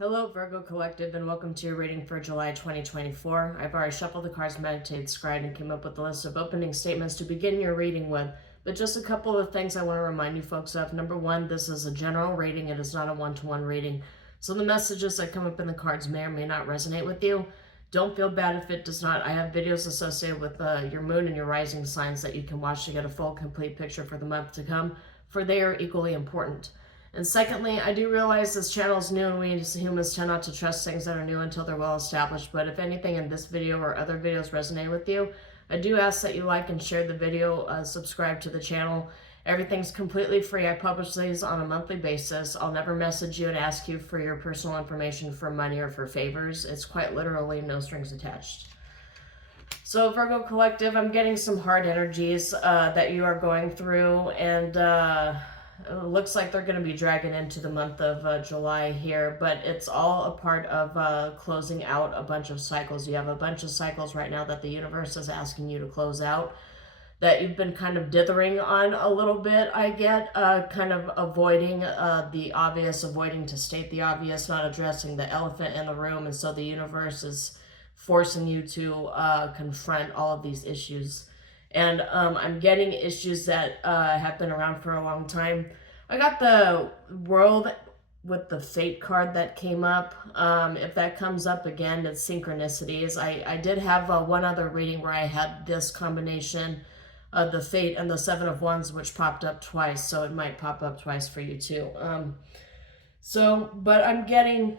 Hello, Virgo Collective, and welcome to your reading for July 2024. I've already shuffled the cards, meditated, scribed, and came up with a list of opening statements to begin your reading with. But just a couple of things I want to remind you folks of. Number one, this is a general reading. It is not a one-to-one reading. So the messages that come up in the cards may or may not resonate with you. Don't feel bad if it does not. I have videos associated with your moon and your rising signs that you can watch to get a full, complete picture for the month to come, for they are equally important. And secondly, I do realize this channel is new and we as humans tend not to trust things that are new until they're well established. But if anything in this video or other videos resonate with you, I do ask that you like and share the video, subscribe to the channel. Everything's completely free. I publish these on a monthly basis. I'll never message you and ask you for your personal information for money or for favors. It's quite literally no strings attached. So Virgo Collective, I'm getting some hard energies that you are going through, and it looks like they're going to be dragging into the month of July here, but it's all a part of closing out a bunch of cycles. You have a bunch of cycles right now that the universe is asking you to close out, that you've been kind of dithering on a little bit, I get, kind of avoiding the obvious, avoiding to state the obvious, not addressing the elephant in the room, and so the universe is forcing you to confront all of these issues. And I'm getting issues that have been around for a long time. I got the World with the Fate card that came up. If that comes up again, it's synchronicities. I did have one other reading where I had this combination of the Fate and the Seven of Wands, which popped up twice, so it might pop up twice for you too. But I'm getting,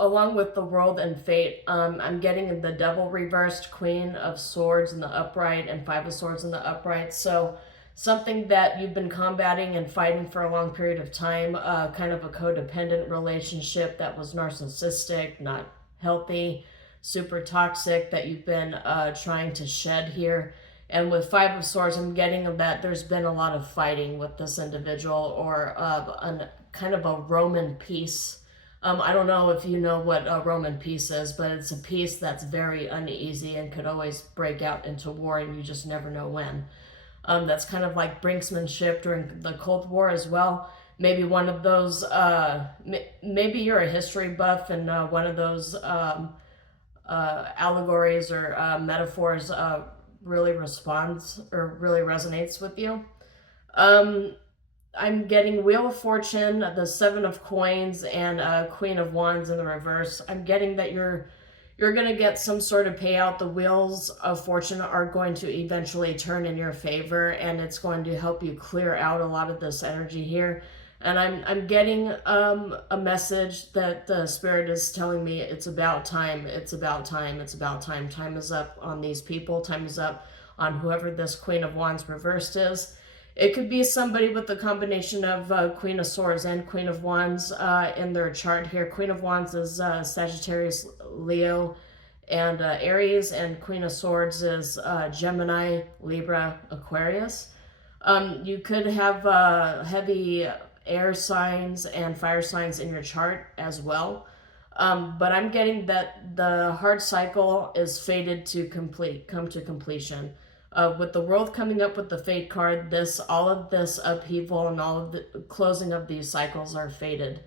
along with the World and Fate, I'm getting the Devil reversed, Queen of Swords in the upright, and Five of Swords in the upright. So something that you've been combating and fighting for a long period of time, kind of a codependent relationship that was narcissistic, not healthy, super toxic, that you've been trying to shed here. And with Five of Swords, I'm getting that there's been a lot of fighting with this individual, or kind of a Roman peace. I don't know if you know what a Roman peace is, but it's a peace that's very uneasy and could always break out into war, and you just never know when. That's kind of like brinksmanship during the Cold War as well. Maybe one of those, maybe you're a history buff, and one of those allegories or metaphors really responds or really resonates with you. I'm getting Wheel of Fortune, the Seven of Coins, and Queen of Wands in the reverse. I'm getting that you're going to get some sort of payout. The Wheels of Fortune are going to eventually turn in your favor, and it's going to help you clear out a lot of this energy here. And I'm getting a message that the Spirit is telling me it's about time, it's about time, it's about time. Time is up on these people. Time is up on whoever this Queen of Wands reversed is. It could be somebody with the combination of Queen of Swords and Queen of Wands in their chart here. Queen of Wands is Sagittarius, Leo, and Aries, and Queen of Swords is Gemini, Libra, Aquarius. You could have heavy air signs and fire signs in your chart as well. But I'm getting that the hard cycle is fated to come to completion. With the World coming up with the Fate card, all of this upheaval and all of the closing of these cycles are fated.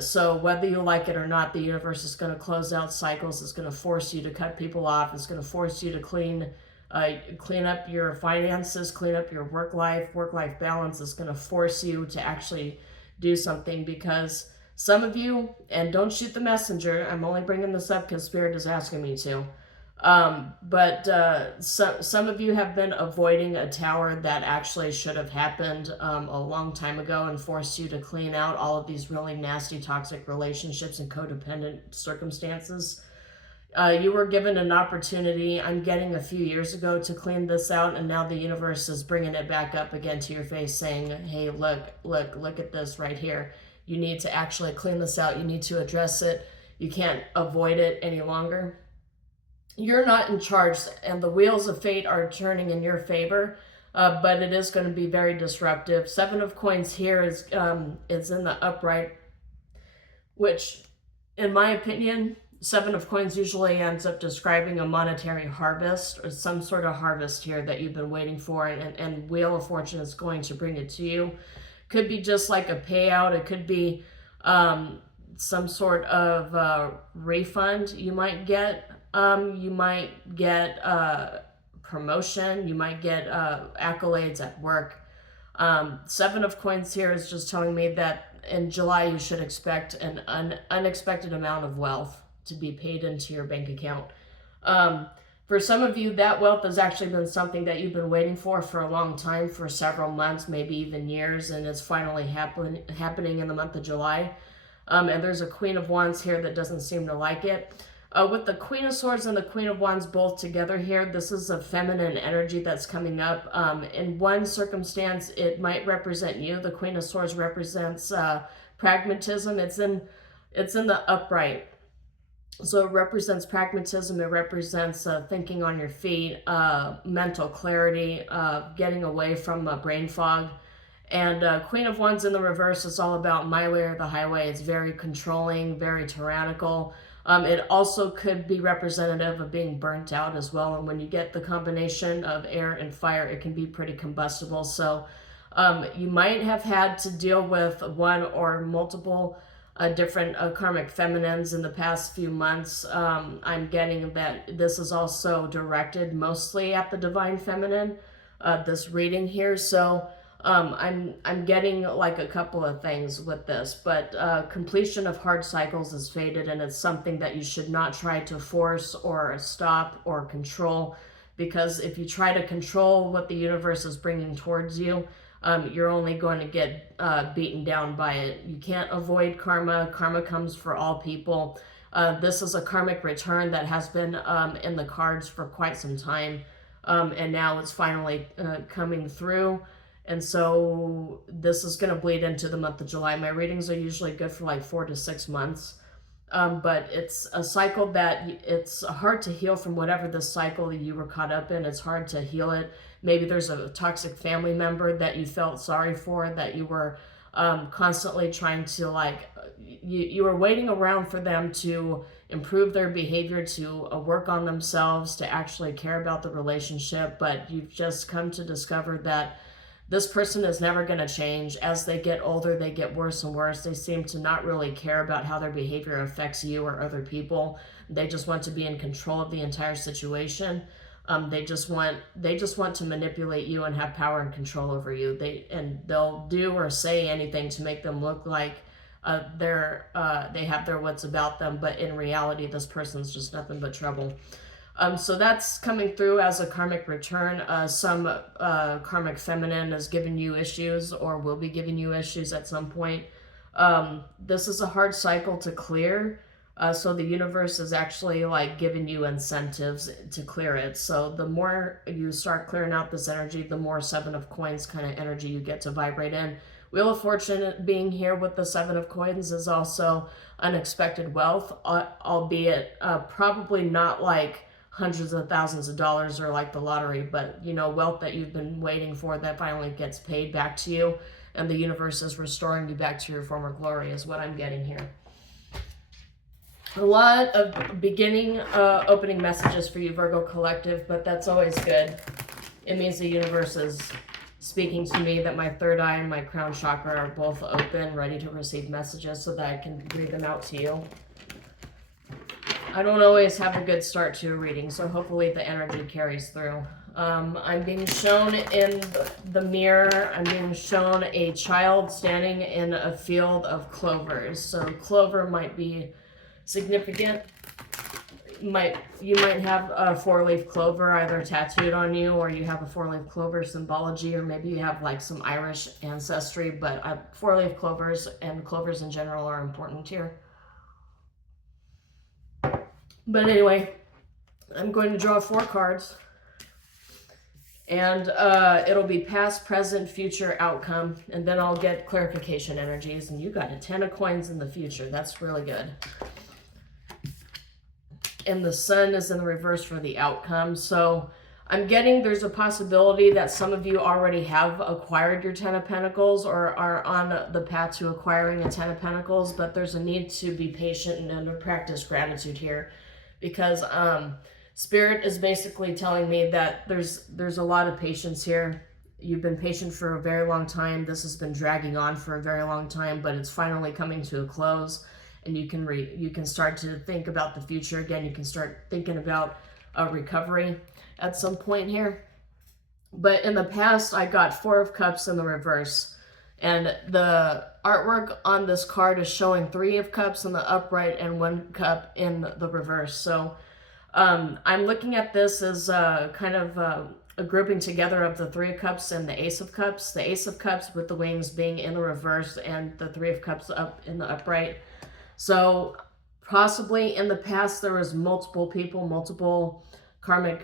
So whether you like it or not, the universe is going to close out cycles. It's going to force you to cut people off. It's going to force you to clean up your finances, clean up your work-life balance. It's going to force you to actually do something, because some of you, and don't shoot the messenger, I'm only bringing this up because Spirit is asking me to, some of you have been avoiding a tower that actually should have happened a long time ago, and forced you to clean out all of these really nasty toxic relationships and codependent circumstances. You were given an opportunity, I'm getting a few years ago, to clean this out, and now the universe is bringing it back up again to your face, saying, hey, look at this right here. You need to actually clean this out. You need to address it. You can't avoid it any longer. You're not in charge, and the wheels of fate are turning in your favor, but it is going to be very disruptive. Seven of Coins here is in the upright, which, in my opinion, Seven of Coins usually ends up describing a monetary harvest, or some sort of harvest here that you've been waiting for, and Wheel of Fortune is going to bring it to you. Could be just like a payout. It could be some sort of refund you might get. You might get promotion. You might get accolades at work. Seven of Coins here is just telling me that in July you should expect an unexpected amount of wealth to be paid into your bank account. For some of you, that wealth has actually been something that you've been waiting for a long time, for several months, maybe even years, and it's finally happening in the month of July. And there's a Queen of Wands here that doesn't seem to like it. With the Queen of Swords and the Queen of Wands both together here, this is a feminine energy that's coming up. In one circumstance, it might represent you. The Queen of Swords represents pragmatism. It's in the upright. So it represents pragmatism. It represents thinking on your feet, mental clarity, getting away from brain fog. And Queen of Wands in the reverse is all about my way or the highway. It's very controlling, very tyrannical. It also could be representative of being burnt out as well. And when you get the combination of air and fire, it can be pretty combustible. So you might have had to deal with one or multiple different karmic feminines in the past few months. I'm getting that this is also directed mostly at the divine feminine, this reading here. So I'm getting like a couple of things with this, but completion of hard cycles is fated, and it's something that you should not try to force or stop or control, because if you try to control what the universe is bringing towards you, you're only going to get beaten down by it. You can't avoid karma. Karma comes for all people. This is a karmic return that has been in the cards for quite some time, and now it's finally coming through. And so this is going to bleed into the month of July. My readings are usually good for like 4 to 6 months. But it's a cycle that it's hard to heal from. Whatever the cycle that you were caught up in, it's hard to heal it. Maybe there's a toxic family member that you felt sorry for, that you were constantly trying to you were waiting around for them to improve their behavior, to work on themselves, to actually care about the relationship. But you've just come to discover that this person is never going to change. As they get older, they get worse and worse. They seem to not really care about how their behavior affects you or other people. They just want to be in control of the entire situation. They just want to manipulate you and have power and control over you. They'll do or say anything to make them look like they have their wits about them, but in reality, this person's just nothing but trouble. So that's coming through as a karmic return. Some karmic feminine has given you issues or will be giving you issues at some point. This is a hard cycle to clear. So the universe is actually like giving you incentives to clear it. So the more you start clearing out this energy, the more Seven of Coins kind of energy you get to vibrate in. Wheel of Fortune being here with the Seven of Coins is also unexpected wealth, albeit probably not like hundreds of thousands of dollars or like the lottery, but wealth that you've been waiting for that finally gets paid back to you, and the universe is restoring you back to your former glory is what I'm getting here. A lot of beginning opening messages for you, Virgo collective, but that's always good. It means the universe is speaking to me that my third eye and my crown chakra are both open, ready to receive messages so that I can read them out to you. I don't always have a good start to a reading, so hopefully the energy carries through. I'm being shown in the mirror, I'm being shown a child standing in a field of clovers. So clover might be significant. You might have a 4-leaf clover either tattooed on you, or you have a 4-leaf clover symbology, or maybe you have like some Irish ancestry, but 4-leaf clovers and clovers in general are important here. But anyway, I'm going to draw 4 cards, and it'll be past, present, future, outcome, and then I'll get clarification energies, and you got a 10 of Coins in the future. That's really good. And the Sun is in the reverse for the outcome. So I'm getting there's a possibility that some of you already have acquired your 10 of Pentacles or are on the path to acquiring a 10 of Pentacles, but there's a need to be patient and to practice gratitude here, because Spirit is basically telling me that there's a lot of patience here. You've been patient for a very long time. This has been dragging on for a very long time, but it's finally coming to a close. and you can start to think about the future again. You can start thinking about a recovery at some point here. But in the past, I got Four of Cups in the reverse. And the artwork on this card is showing Three of Cups in the upright and One Cup in the reverse. So I'm looking at this as kind of a grouping together of the Three of Cups and the Ace of Cups. The Ace of Cups with the wings being in the reverse and the Three of Cups up in the upright. So possibly in the past there was multiple people, multiple karmic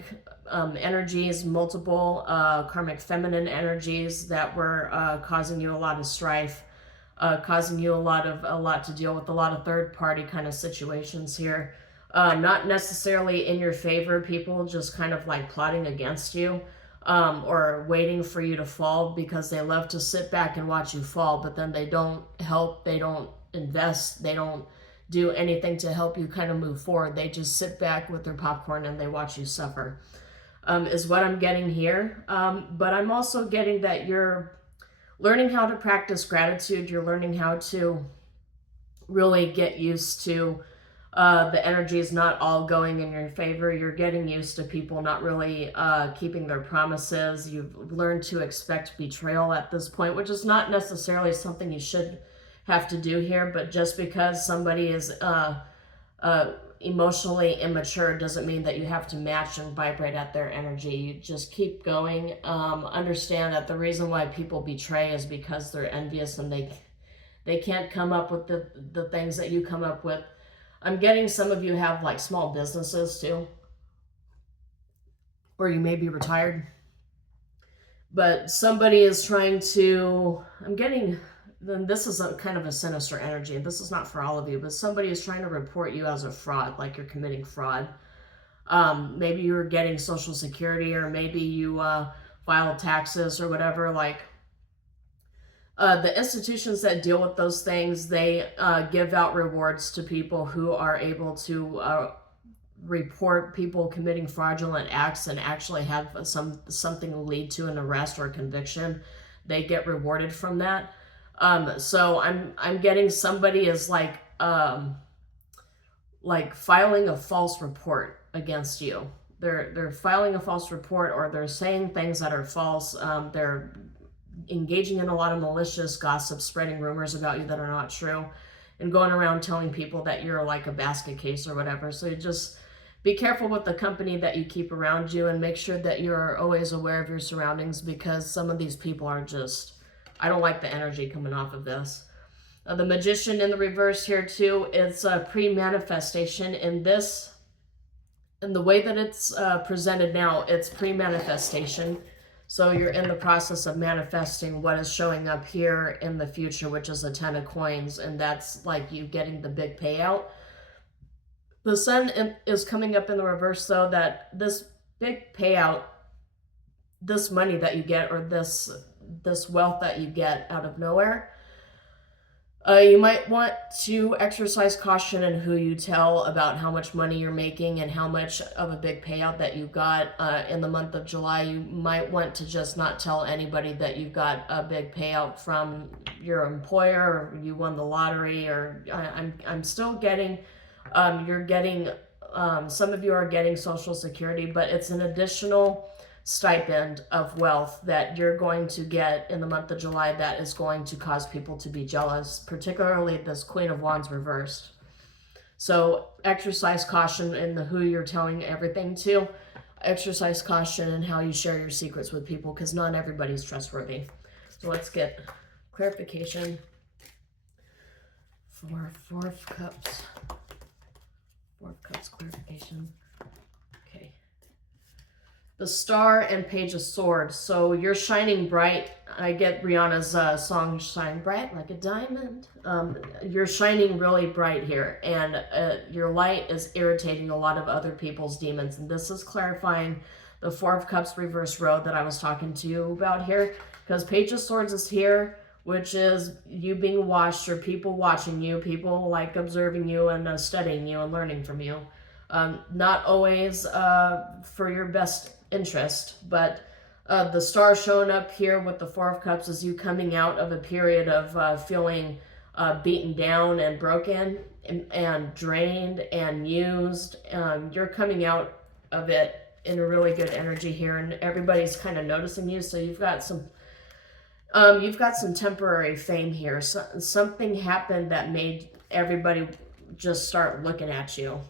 energies, multiple karmic feminine energies that were causing you a lot of strife, causing you a lot to deal with, a lot of third party kind of situations here. Not necessarily in your favor, people just kind of like plotting against you, or waiting for you to fall because they love to sit back and watch you fall, but then they don't help, they don't invest, they don't do anything to help you kind of move forward. They just sit back with their popcorn and they watch you suffer, is what I'm getting here. But I'm also getting that you're learning how to practice gratitude. You're learning how to really get used to the energy is not all going in your favor. You're getting used to people not really keeping their promises. You've learned to expect betrayal at this point, which is not necessarily something you should have to do here, but just because somebody is emotionally immature doesn't mean that you have to match and vibrate at their energy. You just keep going. Understand that the reason why people betray is because they're envious and they can't come up with the things that you come up with. I'm getting some of you have like small businesses too, or you may be retired, but somebody is trying to, I'm getting, then this is a kind of a sinister energy. This is not for all of you, but somebody is trying to report you as a fraud, like you're committing fraud. Maybe you're getting Social Security, or maybe you file taxes or whatever. Like the institutions that deal with those things, they give out rewards to people who are able to report people committing fraudulent acts and actually have something lead to an arrest or conviction. They get rewarded from that. So I'm getting somebody is like filing a false report against you. They're filing a false report, or they're saying things that are false. They're engaging in a lot of malicious gossip, spreading rumors about you that are not true, and going around telling people that you're like a basket case or whatever. So you just be careful with the company that you keep around you, and make sure that you're always aware of your surroundings, because some of these people are just, I don't like the energy coming off of this. The Magician in the reverse here too, it's a pre-manifestation in this. And the way that it's presented now, it's pre-manifestation. So you're in the process of manifesting what is showing up here in the future, which is a 10 of coins. And that's like you getting the big payout. The Sun is coming up in the reverse, though, that this big payout, this money that you get, or this wealth that you get out of nowhere, you might want to exercise caution in who you tell about how much money you're making and how much of a big payout that you got in the month of July. You might want to just not tell anybody that you got a big payout from your employer, or you won the lottery, or I'm still getting, you're getting, some of you are getting Social Security, but it's an additional stipend of wealth that you're going to get in the month of July that is going to cause people to be jealous, particularly this Queen of Wands reversed. So exercise caution in who you're telling everything to. Exercise caution in how you share your secrets with people, because not everybody's trustworthy. So let's get clarification for Four of Cups. Four of Cups clarification. Okay. The Star and Page of Swords. So you're shining bright. I get Rihanna's song, Shine Bright Like a Diamond. You're shining really bright here, and your light is irritating a lot of other people's demons. And this is clarifying the Four of Cups reverse road that I was talking to you about here, because Page of Swords is here, which is you being watched, or people watching you, people like observing you and studying you and learning from you. Not always for your best interest, but the Star showing up here with the Four of Cups is you coming out of a period of feeling beaten down and broken and drained and used. You're coming out of it in a really good energy here, and everybody's kind of noticing you. So you've got some temporary fame here. So, something happened that made everybody just start looking at you.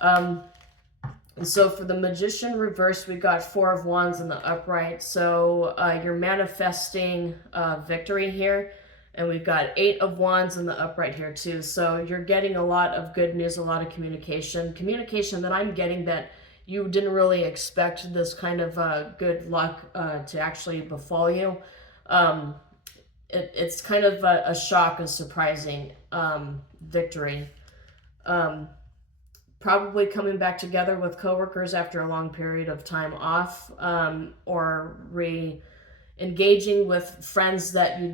And so for the Magician reverse, we got 4 of Wands in the upright. So you're manifesting victory here. And we've got 8 of Wands in the upright here too. So you're getting a lot of good news, a lot of communication. Communication that I'm getting that you didn't really expect this kind of good luck to actually befall you. It's kind of a shock, a surprising victory. Probably coming back together with coworkers after a long period of time off, or re-engaging with friends that you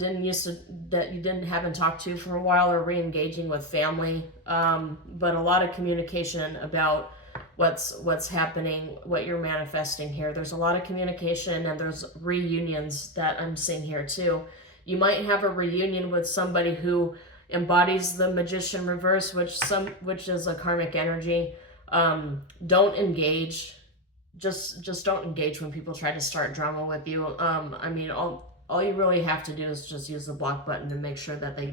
haven't talked to for a while, or re-engaging with family. But a lot of communication about what's happening, what you're manifesting here. There's a lot of communication, and there's reunions that I'm seeing here too. You might have a reunion with somebody who embodies the Magician reverse, which is a karmic energy. Don't engage. Just don't engage when people try to start drama with you. I mean, all you really have to do is just use the block button and make sure that they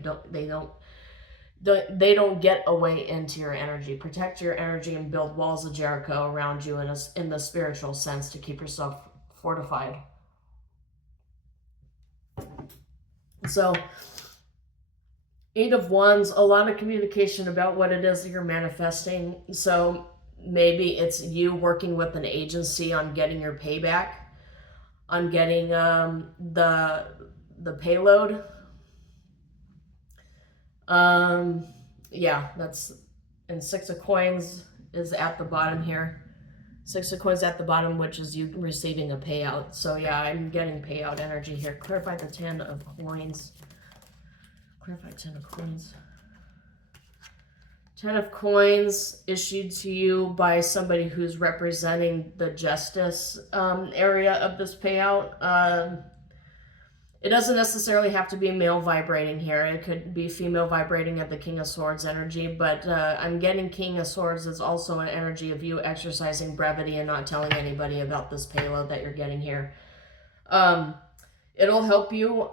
don't get away into your energy. Protect your energy and build walls of Jericho around you in the spiritual sense to keep yourself fortified. So 8 of Wands, a lot of communication about what it is that you're manifesting. So maybe it's you working with an agency on getting your payback, on getting the payload. Yeah, that's, and 6 of Coins is at the bottom here. 6 of Coins at the bottom, which is you receiving a payout. So yeah, I'm getting payout energy here. Clarify the 10 of Coins. Clarify 10 of Coins. 10 of Coins issued to you by somebody who's representing the justice area of this payout. It doesn't necessarily have to be male vibrating here. It could be female vibrating at the King of Swords energy, but I'm getting King of Swords is also an energy of you exercising brevity and not telling anybody about this payload that you're getting here. It'll help you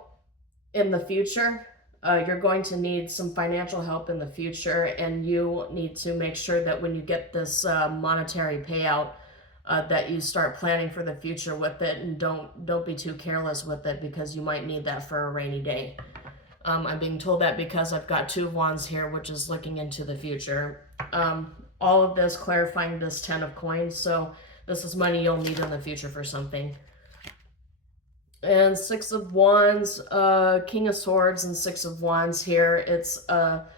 in the future. You're going to need some financial help in the future, and you need to make sure that when you get this monetary payout, that you start planning for the future with it, and don't be too careless with it, because you might need that for a rainy day. I'm being told that because I've got 2 of Wands here, which is looking into the future. All of this clarifying this 10 of Coins, so this is money you'll need in the future for something. And 6 of Wands, King of Swords and 6 of Wands here. It's a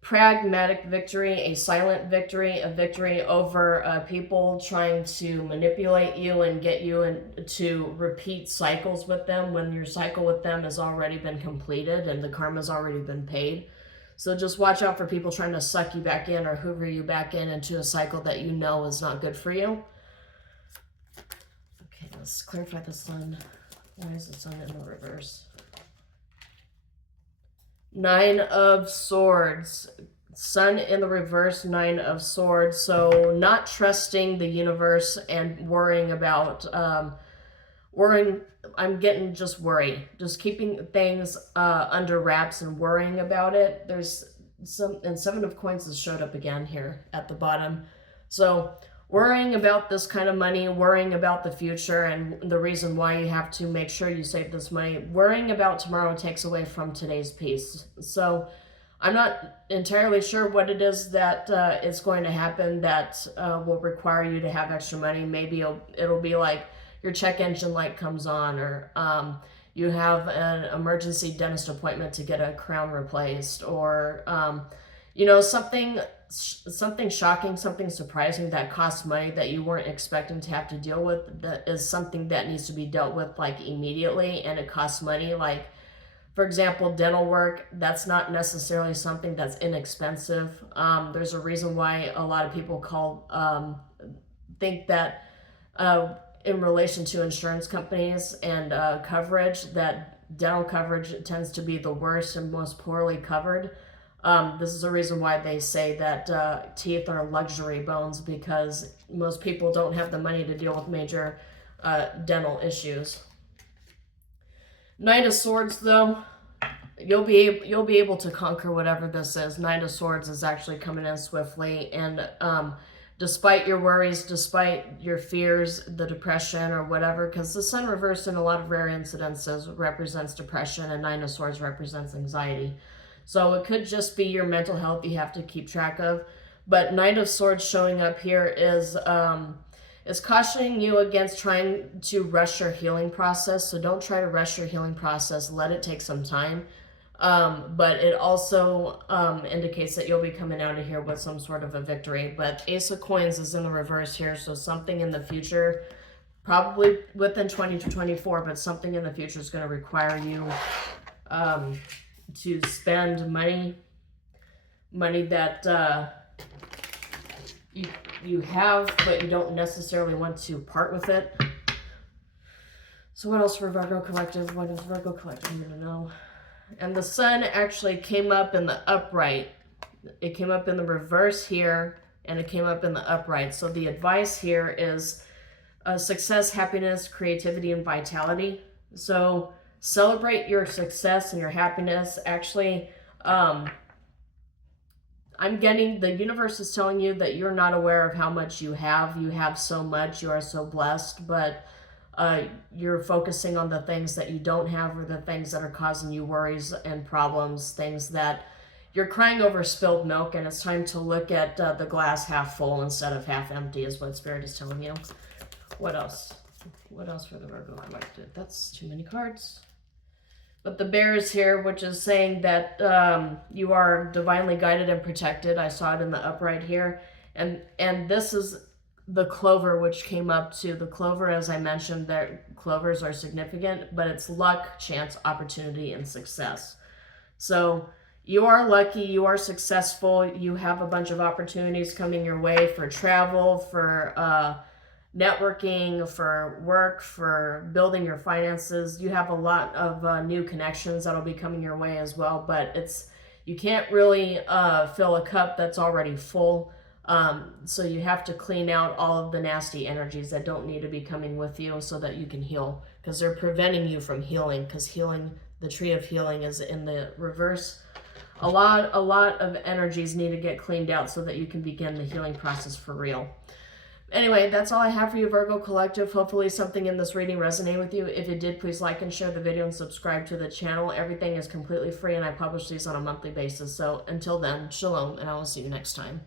pragmatic victory, a silent victory, a victory over people trying to manipulate you and get you to repeat cycles with them when your cycle with them has already been completed and the karma's already been paid. So just watch out for people trying to suck you back in or hoover you back into a cycle that you know is not good for you. Okay, let's clarify the Sun. Why is the Sun in the reverse? 9 of Swords. Sun in the reverse, 9 of Swords. So not trusting the universe and worrying about, I'm getting just worry. Just keeping things under wraps and worrying about it. There's some, and 7 of Coins has showed up again here at the bottom. So worrying about this kind of money, worrying about the future and the reason why you have to make sure you save this money. Worrying about tomorrow takes away from today's peace. So I'm not entirely sure what it is that is going to happen that will require you to have extra money. Maybe it'll be like your check engine light comes on, or you have an emergency dentist appointment to get a crown replaced, or you know, something shocking, something surprising that costs money that you weren't expecting to have to deal with, that is something that needs to be dealt with like immediately, and it costs money. Like, for example, dental work, that's not necessarily something that's inexpensive. There's a reason why a lot of people think that in relation to insurance companies and coverage, that dental coverage tends to be the worst and most poorly covered. This is a reason why they say that teeth are luxury bones, because most people don't have the money to deal with major dental issues. Knight of Swords, though, you'll be able to conquer whatever this is. Knight of Swords is actually coming in swiftly, and despite your worries, despite your fears, the depression or whatever, because the Sun reversed in a lot of rare incidences represents depression, and Nine of Swords represents anxiety. So it could just be your mental health you have to keep track of. But Knight of Swords showing up here is cautioning you against trying to rush your healing process. So don't try to rush your healing process. Let it take some time. But it also indicates that you'll be coming out of here with some sort of a victory. But Ace of Coins is in the reverse here, so something in the future, probably within 2024, but something in the future is going to require you to spend money that you have, but you don't necessarily want to part with it. So what else for Virgo Collective? What is Virgo Collective going to know? And the Sun actually came up in the upright. It came up in the reverse here, and it came up in the upright. So the advice here is success, happiness, creativity, and vitality. So celebrate your success and your happiness. Actually, I'm getting, the universe is telling you that you're not aware of how much you have. You have so much. You are so blessed, but you're focusing on the things that you don't have, or the things that are causing you worries and problems, things that you're crying over spilled milk, and it's time to look at the glass half full instead of half empty is what Spirit is telling you. What else? What else for the Virgo Collective? That's too many cards. But the Bear is here, which is saying that you are divinely guided and protected. I saw it in the upright here. And this is the Clover, which came up too. The Clover, as I mentioned, that clovers are significant, but it's luck, chance, opportunity, and success. So you are lucky, you are successful, you have a bunch of opportunities coming your way for travel, for networking, for work, for building your finances. You have a lot of new connections that'll be coming your way as well, but you can't really fill a cup that's already full. So you have to clean out all of the nasty energies that don't need to be coming with you so that you can heal, because they're preventing you from healing, because healing, the tree of healing is in the reverse. A lot of energies need to get cleaned out so that you can begin the healing process for real. Anyway, that's all I have for you, Virgo Collective. Hopefully something in this reading resonated with you. If it did, please like and share the video and subscribe to the channel. Everything is completely free, and I publish these on a monthly basis. So until then, shalom, and I will see you next time.